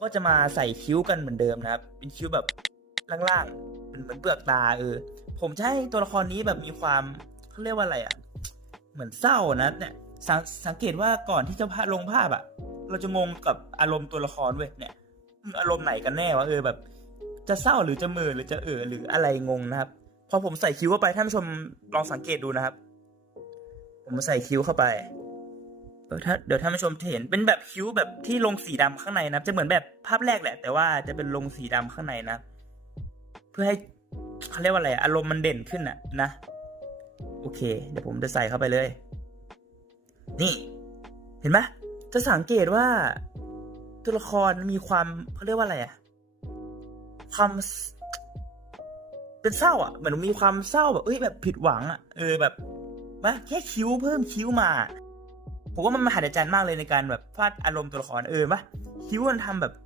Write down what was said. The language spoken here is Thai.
ก็จะมาใส่คิ้วกันเหมือนเดิมนะครับ เป็นคิ้วแบบล่างๆเป็นเหมือนเปลือกตาเออ ผมจะให้ตัวละครนี้แบบมีความเขาเรียกว่าอะไรอะ่ะ เหมือนเศร้านะเนี่ยสงสังเกตว่าก่อนที่จะพาลงภาพอะ่ะ เราจะงงกับอารมณ์ตัวละครเว้ยเนี่ยอารมณ์ไหนกันแน่วะเออแบบ จะเศร้าหรือจะมือหรือจะเออหรืออะไรงงนะครับ พอผมใส่คิ้วเข้าไปท่านผู้ชมลองสังเกตดูนะครับ ผมใส่คิ้วเข้าไป ถ้าเดี๋ยวท่านผู้ชมจะเห็นเป็นแบบคิ้วแบบที่ลงสีดำข้างในนะจะเหมือนแบบภาพแรกแหละ แต่ว่าจะเป็นลงสีดำข้างในนะ เพื่อให้เขาเรียกว่าอะไรอารมณ์มันเด่นขึ้นอะนะ โอเค เดี๋ยวผมจะใส่เข้าไปเลย นี่ เห็นไหมจะสังเกตว่า ตัวละครมีความเขาเรียกว่าอะไรอะความเป็นเศร้าอะเหมือนมีความเศร้าแบบเอ้ยแบบผิดหวังอะเออแบบมาแค่คิ้วเพิ่มคิ้วมา ผมว่ามันมหัศจรรย์มากเลยในการแบบฟาดอารมณ์ตัวละครเออปะคิดวมันทำแบบ